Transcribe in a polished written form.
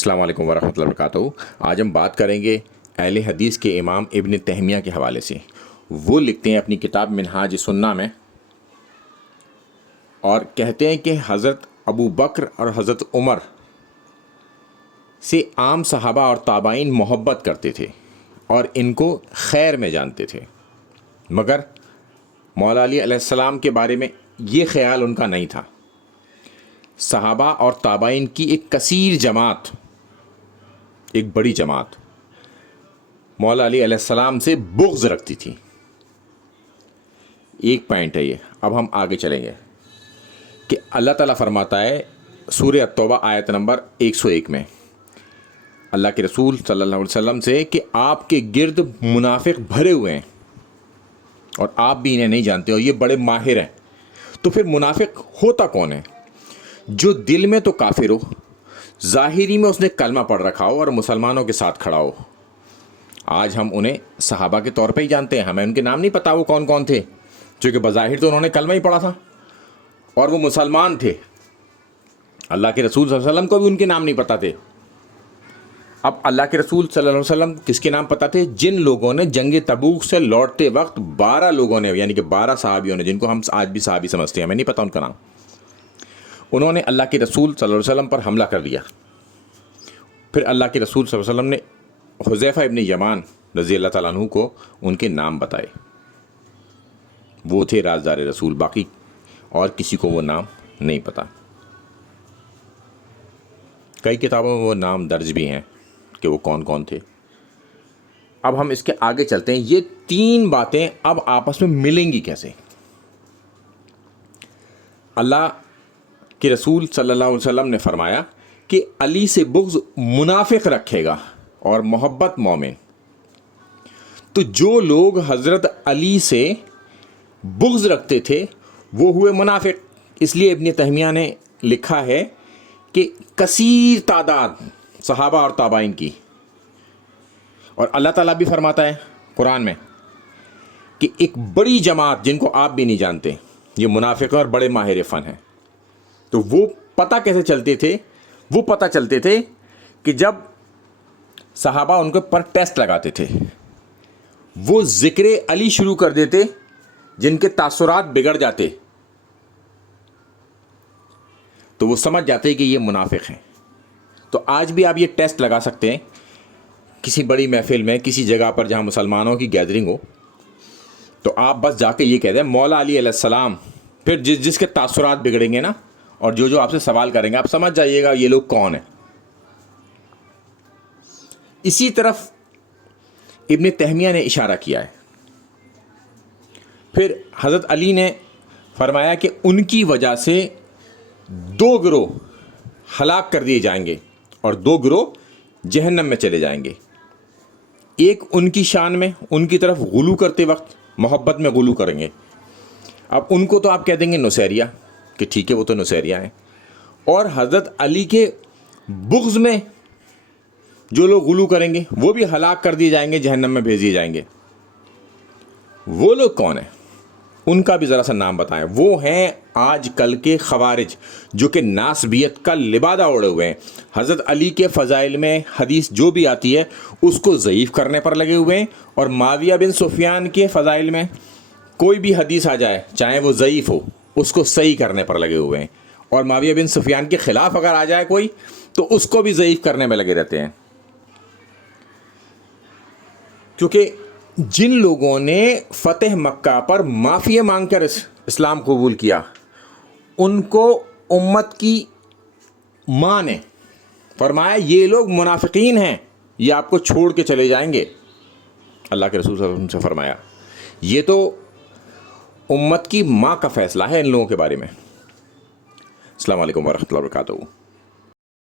السلام علیکم ورحمۃ اللہ وبرکاتہ۔ آج ہم بات کریں گے اہل حدیث کے امام ابن تیمیہ کے حوالے سے۔ وہ لکھتے ہیں اپنی کتاب منہاج السنہ میں اور کہتے ہیں کہ حضرت ابو بکر اور حضرت عمر سے عام صحابہ اور تابعین محبت کرتے تھے اور ان کو خیر میں جانتے تھے، مگر مولا علی علیہ السلام کے بارے میں یہ خیال ان کا نہیں تھا۔ صحابہ اور تابعین کی ایک کثیر جماعت، ایک بڑی جماعت مولا علی علیہ السلام سے بغض رکھتی تھی۔ ایک پوائنٹ ہے یہ۔ اب ہم آگے چلیں گے کہ اللہ تعالیٰ فرماتا ہے سورہ التوبہ آیت نمبر 101 میں اللہ کے رسول صلی اللہ علیہ وسلم سے کہ آپ کے گرد منافق بھرے ہوئے ہیں اور آپ بھی انہیں نہیں جانتے اور یہ بڑے ماہر ہیں۔ تو پھر منافق ہوتا کون ہے؟ جو دل میں تو کافر ہو، ظاہری میں اس نے کلمہ پڑھ رکھا ہو اور مسلمانوں کے ساتھ کھڑا ہو۔ آج ہم انہیں صحابہ کے طور پہ ہی جانتے ہیں، ہمیں ان کے نام نہیں پتہ وہ کون کون تھے، چونکہ بظاہر تو انہوں نے کلمہ ہی پڑھا تھا اور وہ مسلمان تھے۔ اللہ کے رسول صلی اللہ علیہ وسلم کو بھی ان کے نام نہیں پتہ تھے۔ اب اللہ کے رسول صلی اللہ علیہ وسلم کس کے نام پتہ تھے؟ جن لوگوں نے جنگ تبوک سے لوٹتے وقت 12 لوگوں نے، یعنی کہ 12 صحابیوں نے، جن کو ہم آج بھی صحابی سمجھتے ہیں، ہمیں نہیں پتہ ان کا نام، انہوں نے اللہ کے رسول صلی اللہ علیہ وسلم پر حملہ کر دیا۔ پھر اللہ کے رسول صلی اللہ علیہ وسلم نے حذیفہ ابن یمان رضی اللہ تعالیٰ عنہ کو ان کے نام بتائے۔ وہ تھے رازدار رسول، باقی اور کسی کو وہ نام نہیں پتہ۔ کئی کتابوں میں وہ نام درج بھی ہیں کہ وہ کون کون تھے۔ اب ہم اس کے آگے چلتے ہیں۔ یہ 3 باتیں اب آپس میں ملیں گی کیسے؟ اللہ کہ رسول صلی اللہ علیہ وسلم نے فرمایا کہ علی سے بغض منافق رکھے گا اور محبت مومن۔ تو جو لوگ حضرت علی سے بغض رکھتے تھے وہ ہوئے منافق۔ اس لیے ابن تیمیہ نے لکھا ہے کہ کثیر تعداد صحابہ اور تابعین کی، اور اللہ تعالیٰ بھی فرماتا ہے قرآن میں کہ ایک بڑی جماعت جن کو آپ بھی نہیں جانتے، یہ منافق اور بڑے ماہر فن ہیں۔ تو وہ پتہ کیسے چلتے تھے؟ وہ پتہ چلتے تھے کہ جب صحابہ ان کے پر ٹیسٹ لگاتے تھے، وہ ذکر علی شروع کر دیتے جن کے تاثرات بگڑ جاتے، تو وہ سمجھ جاتے کہ یہ منافق ہیں۔ تو آج بھی آپ یہ ٹیسٹ لگا سکتے ہیں کسی بڑی محفل میں، کسی جگہ پر جہاں مسلمانوں کی گیدرنگ ہو، تو آپ بس جا کے یہ کہہ دیں مولا علی علیہ السلام، پھر جس کے تاثرات بگڑیں گے نا اور جو آپ سے سوال کریں گے، آپ سمجھ جائیے گا یہ لوگ کون ہیں۔ اسی طرف ابن تیمیہ نے اشارہ کیا ہے۔ پھر حضرت علی نے فرمایا کہ ان کی وجہ سے 2 گروہ ہلاک کر دیے جائیں گے اور 2 گروہ جہنم میں چلے جائیں گے۔ ایک ان کی شان میں، ان کی طرف غلو کرتے وقت محبت میں غلو کریں گے۔ اب ان کو تو آپ کہہ دیں گے نصیریہ، کہ ٹھیک ہے وہ تو نصیریہ ہیں، اور حضرت علی کے بغض میں جو لوگ غلو کریں گے وہ بھی ہلاک کر دیے جائیں گے، جہنم میں بھیج دیے جائیں گے۔ وہ لوگ کون ہیں؟ ان کا بھی ذرا سا نام بتائیں۔ وہ ہیں آج کل کے خوارج، جو کہ ناسبیت کا لبادہ اوڑے ہوئے ہیں۔ حضرت علی کے فضائل میں حدیث جو بھی آتی ہے اس کو ضعیف کرنے پر لگے ہوئے ہیں، اور معاویہ بن سفیان کے فضائل میں کوئی بھی حدیث آ جائے چاہے وہ ضعیف ہو، اس کو صحیح کرنے پر لگے ہوئے ہیں، اور معاویہ بن سفیان کے خلاف اگر آ جائے کوئی تو اس کو بھی ضعیف کرنے میں لگے رہتے ہیں۔ کیونکہ جن لوگوں نے فتح مکہ پر معافی مانگ کر اسلام قبول کیا، ان کو امت کی ماں نے فرمایا یہ لوگ منافقین ہیں، یہ آپ کو چھوڑ کے چلے جائیں گے۔ اللہ کے رسول صلی اللہ علیہ وسلم سے فرمایا، یہ تو امت کی ماں کا فیصلہ ہے ان لوگوں کے بارے میں۔ السلام علیکم ورحمۃ اللہ وبرکاتہ۔